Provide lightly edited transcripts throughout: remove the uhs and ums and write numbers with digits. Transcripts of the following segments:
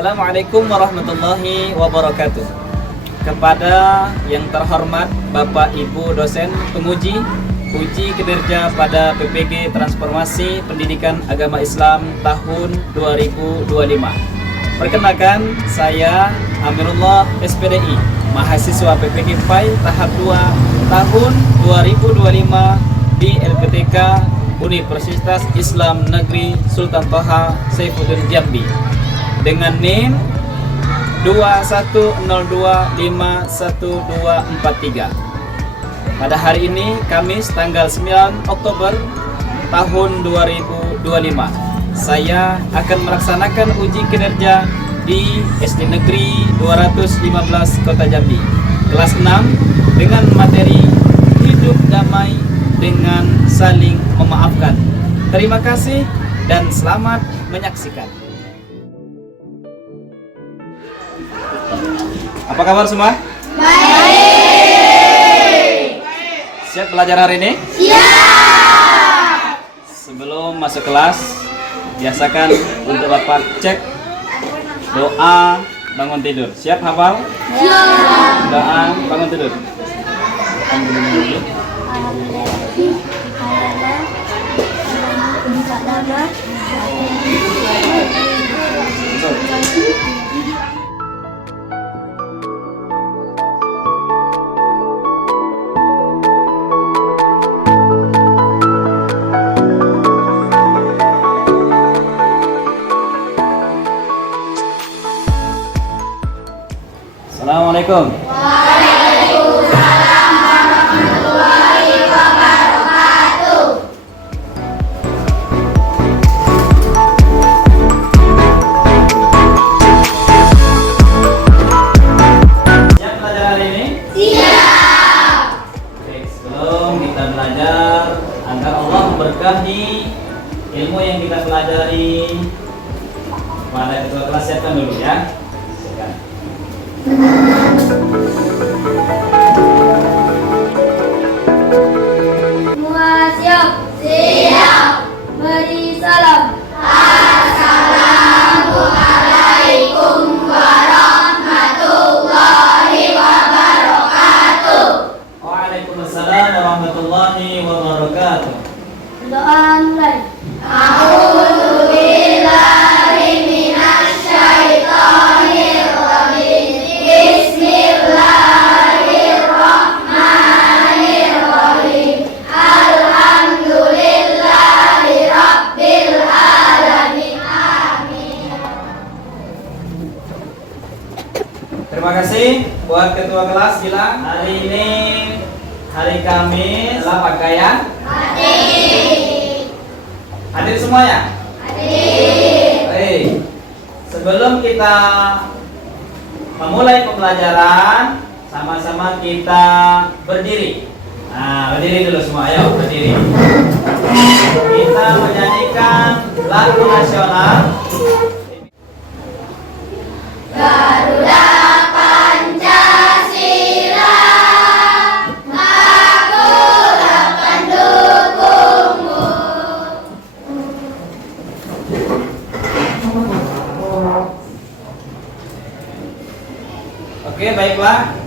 Assalamualaikum warahmatullahi wabarakatuh. Kepada yang terhormat Bapak Ibu dosen penguji uji kinerja pada PPG Transformasi Pendidikan Agama Islam tahun 2025. Perkenalkan, saya Amirullah SPDI, mahasiswa PPG PAI tahap 2 tahun 2025 di LPTK Universitas Islam Negeri Sultan Toha Saifuddin Jambi dengan NIM 2102511243. Pada hari ini Kamis tanggal 9 Oktober tahun 2025, saya akan melaksanakan uji kinerja di SD Negeri 215 Kota Jambi kelas 6 dengan materi hidup damai dengan saling memaafkan. Terima kasih dan selamat menyaksikan. Apa kabar semua? Baik. Siap belajar hari ini? Siap. Sebelum masuk kelas, biasakan untuk Bapak cek doa bangun tidur. Siap hafal? Siap. Doa bangun tidur. Assalamualaikum. Waalaikumsalam warahmatullahi wabarakatuh. Siap belajar hari ini? Siap. Oke, sebelum kita belajar, agar Allah memberkahi ilmu yang kita pelajari, pada ketua kelas siapkan dulu ya. Siapkan. Semua siap? Siap. Beri salam. Assalamualaikum warahmatullahi wabarakatuh. Waalaikumsalam warahmatullahi wabarakatuh. Doa mulai. A'udzubillahi minasyaitonir rajim. Bismillahirrahmanirrahim. Alhamdulillahi rabbil alamin. Amin. Terima kasih buat ketua kelas bilang hari ini hari Kamis adalah pakaian hadir semuanya. Baik. Sebelum kita memulai pembelajaran, sama-sama kita berdiri. Nah, berdiri dulu semua, ayo berdiri. Kita menyanyikan lagu nasional. Garuda Pancasila, akulah pendukungmu. Oke, baiklah.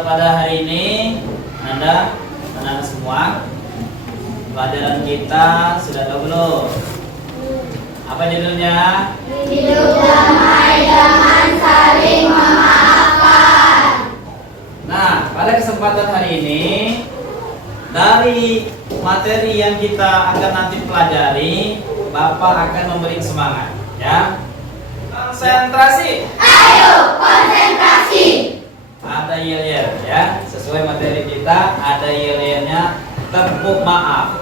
Pada hari ini Anda anak-anak semua, pelajaran kita sudah tahu belum? Apa judulnya? Hidup damai dengan saling memaafkan. Nah, pada kesempatan hari ini dari materi yang kita akan nanti pelajari, Bapak akan memberi semangat, ya. Konsentrasi. Ayo konsentrasi. Ada yel-yel, ya. Sesuai materi kita, ada yel-yelnya tepuk maaf.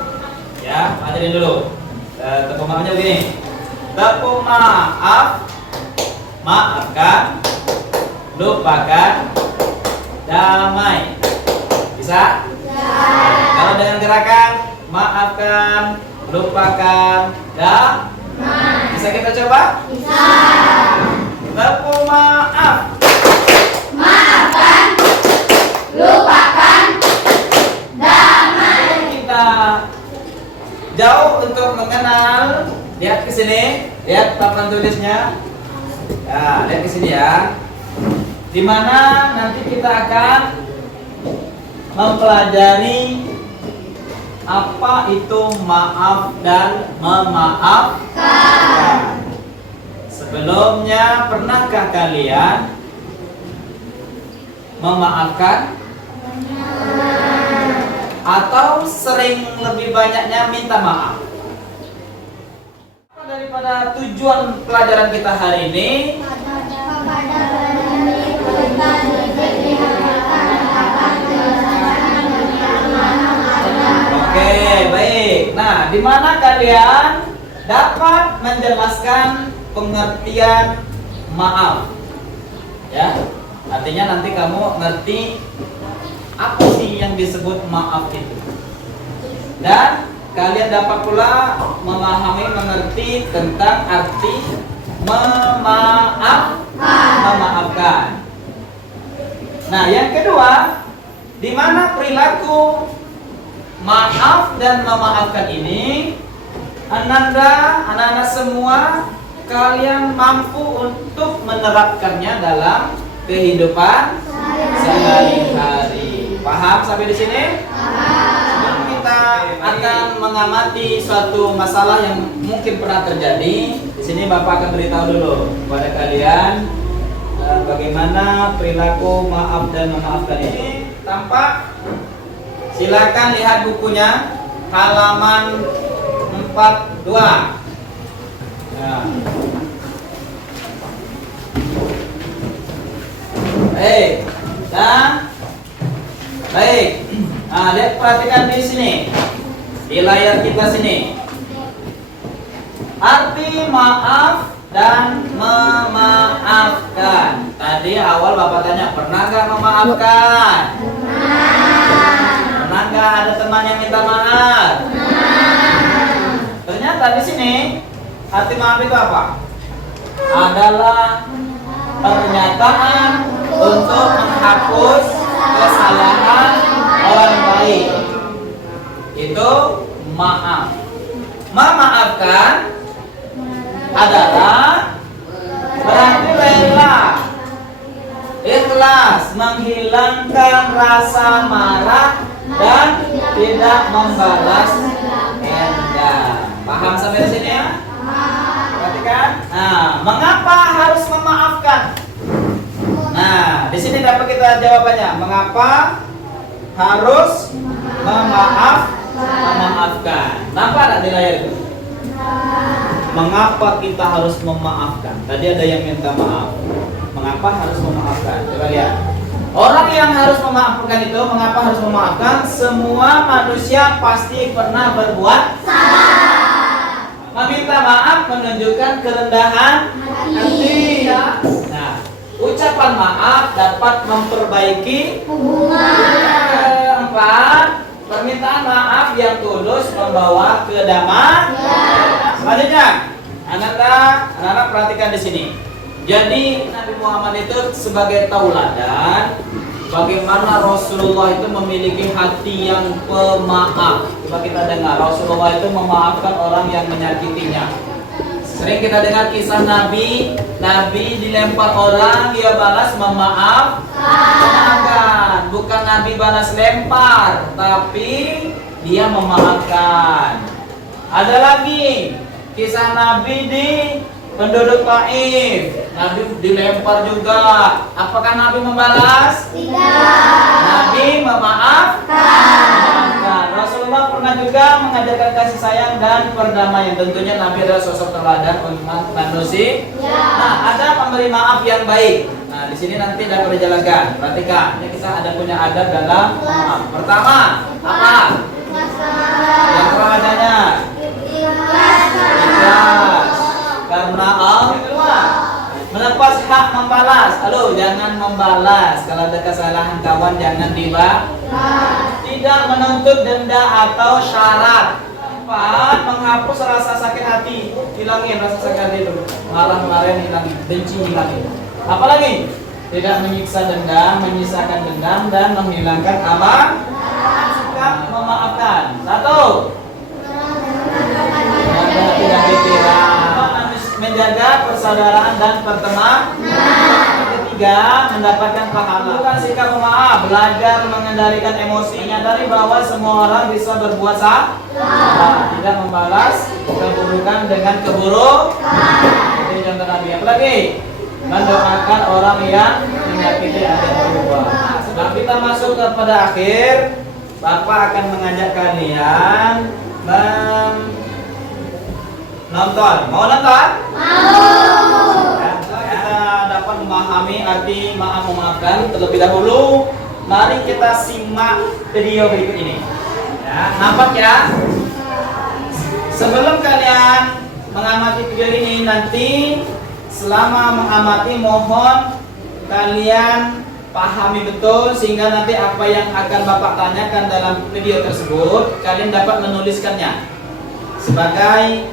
Ya, pelajari dulu. Tepuk maafnya begini. Tepuk maaf, maafkan, lupakan, damai. Bisa? Kalau dengan gerakan maafkan, lupakan, damai. Bisa kita coba? Bisa. Tepuk maaf, Maafkan, lupakan, damai. kita jauh untuk mengenal. Lihat ke sini, lihat papan tulisnya. Nah, lihat ke sini ya. Dimana nanti kita akan mempelajari apa itu maaf dan memaafkan. Sebelumnya, pernahkah kalian memaafkan? Atau sering lebih banyaknya minta maaf? Daripada tujuan pelajaran kita hari ini, oke, baik. Nah, di mana kalian dapat menjelaskan pengertian maaf? Ya, artinya nanti kamu ngerti apa sih yang disebut maaf itu. Dan kalian dapat pula mengerti tentang arti memaafkan. Nah, yang kedua, di mana perilaku maaf dan memaafkan ini anak-anak semua kalian mampu untuk menerapkannya dalam kehidupan sehari-hari. Paham sampai di sini? Sebelum kita akan mengamati suatu masalah yang mungkin pernah terjadi, di sini Bapak akan beritahu dulu kepada kalian bagaimana perilaku maaf dan memaafkan ini tampak. Silakan lihat bukunya halaman 42. Nah. Baik. Dan baik. Nah, lihat, perhatikan di sini. Di layar kita sini. Arti maaf dan memaafkan. Tadi awal Bapak tanya, pernah nggak memaafkan? Pernah nggak ada teman yang minta maaf? Ternyata di sini arti maaf itu apa? Adalah pernyataan untuk menghapus kesalahan orang baik. Itu maaf. Memaafkan adalah berarti rela, ikhlas, menghilangkan rasa marah dan tidak membalas dendam. Paham sampai di sini ya? Perhatikan. Nah, mengapa harus memaafkan? Nah, di sini dapat kita jawabannya. Mengapa harus memaafkan? Nampak ada di layar itu? Mengapa kita harus memaafkan? Tadi ada yang minta maaf. Mengapa harus memaafkan? Coba lihat. Orang yang harus memaafkan itu, mengapa harus memaafkan? Semua manusia pasti pernah berbuat salah. Meminta maaf menunjukkan kerendahan hati. Nah, ucapan maaf dapat memperbaiki hubungan. Keempat, permintaan maaf yang tulus membawa kedamaian. Selanjutnya, anak-anak perhatikan di sini. Jadi Nabi Muhammad itu sebagai tauladan bagaimana Rasulullah itu memiliki hati yang pemaaf. Coba kita dengar, Rasulullah itu memaafkan orang yang menyakitinya. Sering kita dengar kisah Nabi dilempar orang, dia balas memaafkan. Bukan Nabi balas lempar, tapi dia memaafkan. Ada lagi kisah Nabi di penduduk Taif, Nabi dilempar juga. Apakah Nabi membalas? Tidak. Nabi memaafkan. Rasulullah pernah juga mengajarkan kasih sayang dan perdamaian. Tentunya Nabi adalah sosok teladan umat manusia. Nah, ada pemberi maaf yang baik. Nah, di sini nanti dapat dijelaskan. Perhatikan, ini kita ada punya adab dalam maaf. Pertama, apa? Yang pertamanya ikhlas. Karena Allah melepas hak membalas. Halo, jangan membalas. Kalau ada kesalahan kawan jangan dibalas. Tidak menuntut denda atau syarat. Empat, menghapus rasa sakit hati. Hilangin rasa sakit hati itu. Marah-marahin hilangin, benci hilangin. Apalagi? Tidak menyiksa dendam, menyisakan dendam dan menghilangkan aman. Sikap memaafkan. Satu, tidak pikiran. Menjaga persatuan persaudaraan dan pertemanan. Ketiga, mendapatkan pahala. Bukan sikap pemaaf, belajar mengendalikan emosi, menyadari bahwa semua orang bisa berbuat salah, tidak membalas keburukan dengan keburukan. Itu contoh Nabi. Apalagi mendoakan orang yang menyakiti adik berubah. Nah, sebelum kita masuk kepada akhir, Bapak akan mengajak kalian nonton. Mau nonton? Mau. Ya, kita dapat memahami arti maaf memaafkan terlebih dahulu. Mari kita simak video berikut ini. Ya, nampak ya? Sebelum kalian mengamati video ini, nanti selama mengamati mohon kalian pahami betul sehingga nanti apa yang akan Bapak tanyakan dalam video tersebut kalian dapat menuliskannya sebagai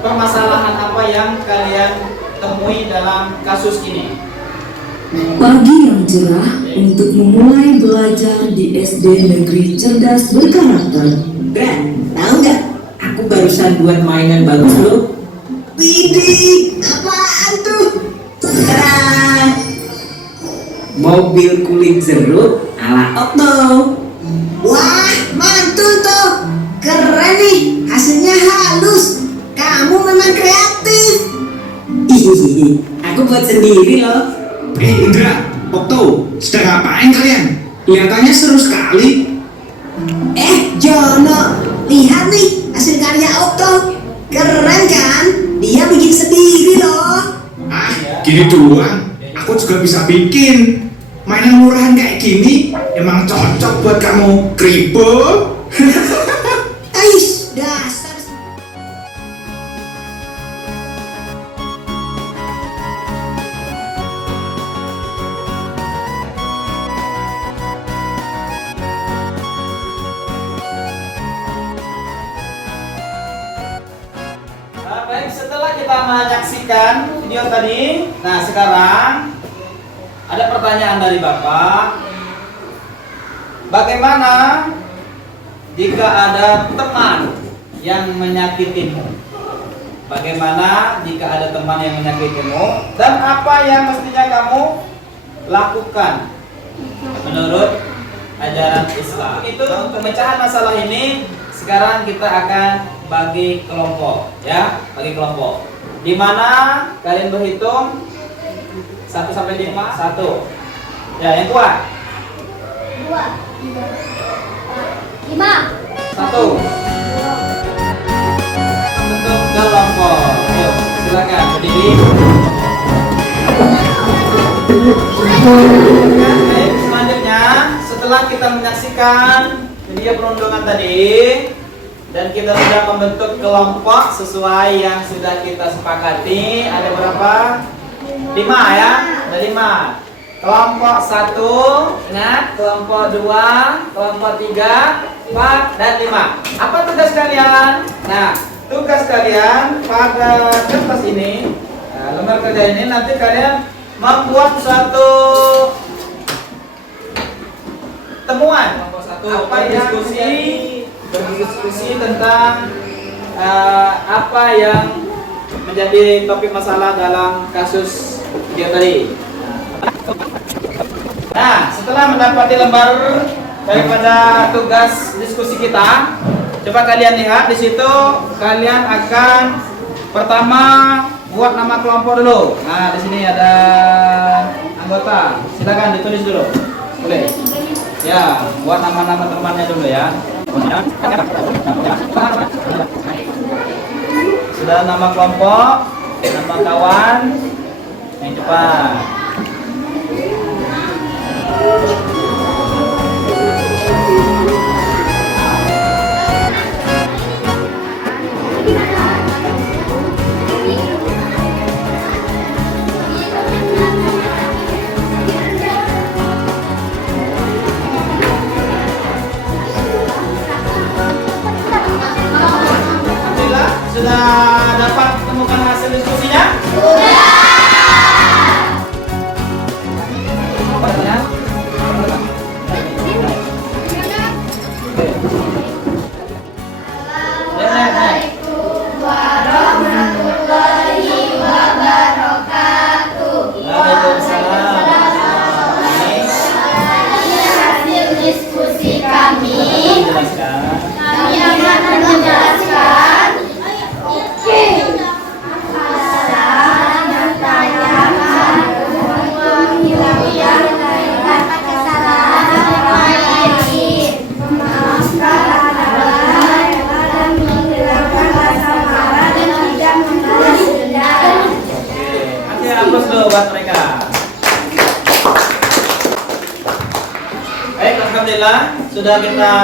permasalahan apa yang kalian temui dalam kasus ini. Pagi yang cerah untuk memulai belajar di SD Negeri Cerdas Berkarakter. Bran, tahu nggak? Aku barusan buat mainan bagus loh. Widih, apaan tuh? Tadaan! Mobil kulit jeruk ala Otto. Wah, mantul tuh. Keren nih, hasilnya halus. Kamu memang kreatif. Ih, aku buat sendiri loh. Indra, Okto, sedang ngapain kalian? Kelihatannya seru sekali. Jono, lihat nih hasil karya Otto. Keren kan? Dia bikin sendiri loh. Ah, gini doang. Aku juga bisa bikin. Mainan murahan kayak gini emang cocok buat kamu, Kribo. Ais, dasar. Baik, setelah kita menyaksikan video tadi, nah sekarang ada pertanyaan dari Bapak. Bagaimana jika ada teman yang menyakitimu? Bagaimana jika ada teman yang menyakitimu? Dan apa yang mestinya kamu lakukan menurut ajaran Islam? Itu untuk pemecahan masalah ini. Sekarang kita akan bagi kelompok, ya, bagi kelompok. Di mana kalian berhitung 1 sampai 5. 1. Ya, yang kuat. 2, 5. 1. Bentuk kelompok. Ayo, silakan berdiri. Baik, selanjutnya setelah kita menyaksikan video perundungan tadi dan kita sudah membentuk kelompok sesuai yang sudah kita sepakati. Ada berapa? 5 ya, ada 5. Kelompok 1, ingat, kelompok 2, kelompok 3, 4, dan 5. Apa tugas kalian? Nah, tugas kalian pada kertas ini, lembar kerja ini nanti kalian membuat suatu temuan. Apa yang berdiskusi tentang apa yang menjadi topik masalah dalam kasus video tadi. Nah, setelah mendapati lembar daripada tugas diskusi kita, coba kalian lihat di situ. Kalian akan pertama buat nama kelompok dulu. Nah, di sini ada anggota. Silakan ditulis dulu. Boleh. Ya, buat nama-nama temannya dulu ya. Sudah nama kelompok, nama kawan, yang cepat. Sudah dapat temukan hasil diskusinya? Sudah. alhamdulillah sudah kita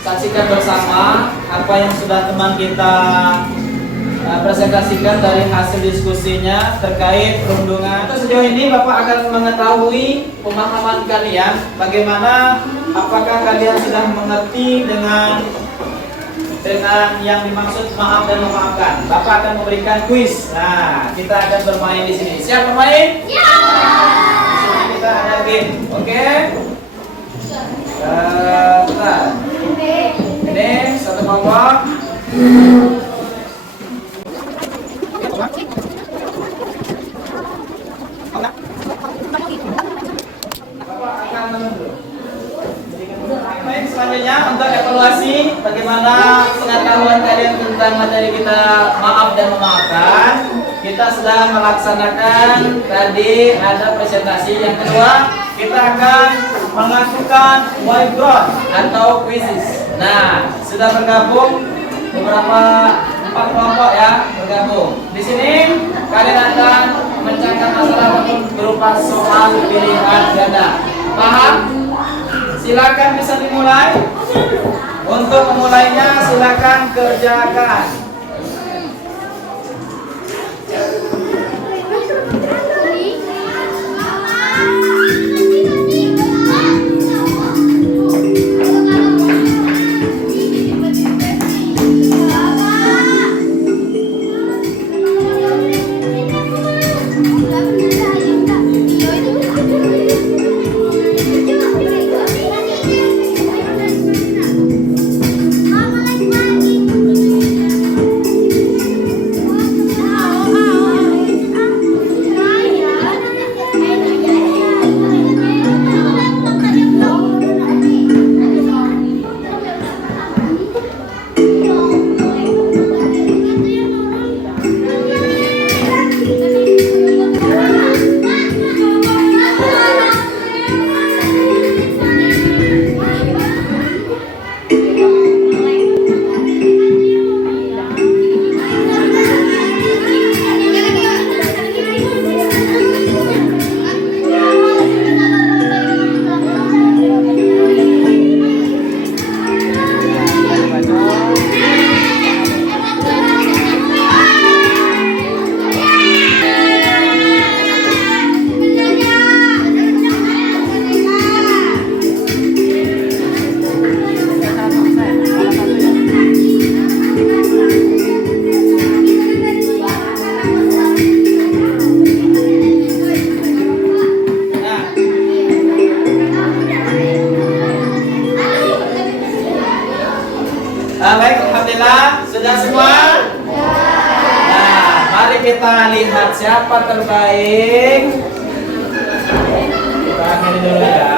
saksikan bersama apa yang sudah teman kita presentasikan dari hasil diskusinya terkait perundungan. Sejauh ini Bapak akan mengetahui pemahaman kalian bagaimana, apakah kalian sudah mengerti dengan yang dimaksud maaf dan memaafkan. Bapak akan memberikan kuis. Nah, kita akan bermain di sini. Siap bermain? Ya. Di sini kita ada game. Oke? Ini satu kelompok. Bapak akan menunjuk. Baik, selanjutnya untuk evaluasi bagaimana pengetahuan kalian tentang materi kita maaf dan memaafkan. Kita sudah melaksanakan tadi ada presentasi. Yang kedua, kita akan melakukan whiteboard atau quizzes. Nah, sudah bergabung beberapa 4 kelompok ya bergabung. Di sini kalian akan memecahkan masalah berupa soal pilihan ganda. Paham? Silakan bisa dimulai. Untuk memulainya silakan kerjakan. Baik, alhamdulillah sudah semua. Nah, mari kita lihat siapa terbaik. Kita akhiri dulu ya.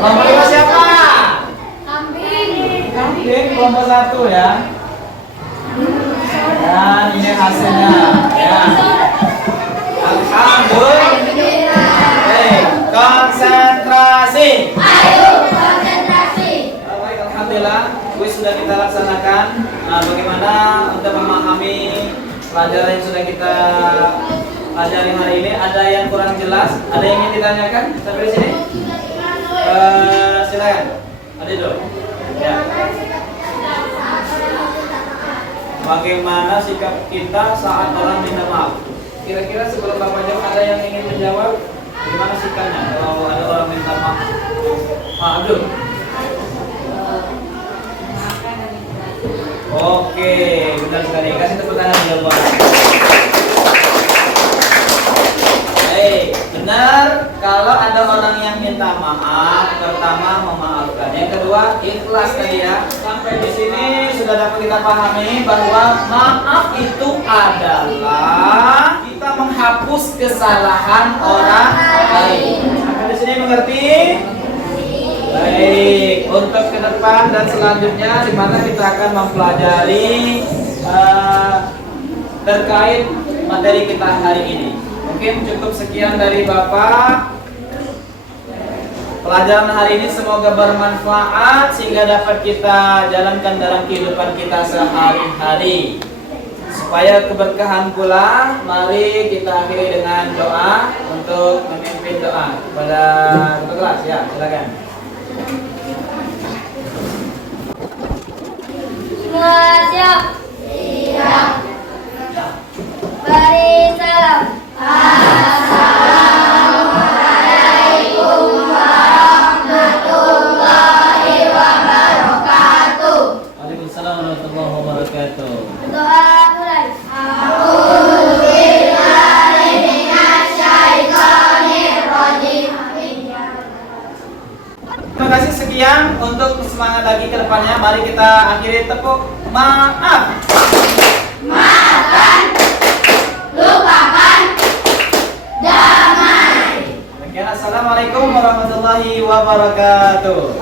Kelompok 5 siapa? Kambing kelompok 1 ya. Dan ini hasilnya ya. Alhamdulillah. Baik, konsentrasi. Ayo konsentrasi. Baik, alhamdulillah kuis sudah kita laksanakan. Nah, bagaimana untuk memahami pelajaran yang sudah kita pelajari hari ini? Ada yang kurang jelas? Ada yang ingin ditanyakan sampai di sini? Silakan. Ada dulu. Ya. Bagaimana sikap kita saat orang minta maaf? Kira-kira sebelum Bapak jawab, ada yang ingin menjawab? Gimana sikapnya kalau ada orang minta maaf? Pak Abdul. Oke, benar sekali. Kasih tepuk tangan dulu, Pak. Benar, kalau ada orang yang minta maaf, pertama memaafkan, yang kedua ikhlas tadi ya. Sampai di sini sudah dapat kita pahami bahwa maaf itu adalah kita menghapus kesalahan orang lain. Sampai di sini mengerti? Baik, untuk ke depan dan selanjutnya di mana kita akan mempelajari terkait materi kita hari ini. Mungkin cukup sekian dari Bapak. Pelajaran hari ini semoga bermanfaat sehingga dapat kita jalankan dalam kehidupan kita sehari-hari. Supaya keberkahan pula, mari kita akhiri dengan doa untuk memimpin doa kepada ketua kelas. Ya, silakan. Semua siap. Siap. Beri salam. Assalamualaikum warahmatullahi wabarakatuh. Waalaikumsalam warahmatullahi wabarakatuh. Doa mulai. A'udzubillahi minasyaitonirrajim. Terima kasih sekian untuk semangat lagi ke depannya. Mari kita akhiri tepuk maaf. Maafkan. Lupakan. Damai. Sekian, assalamualaikum warahmatullahi wabarakatuh.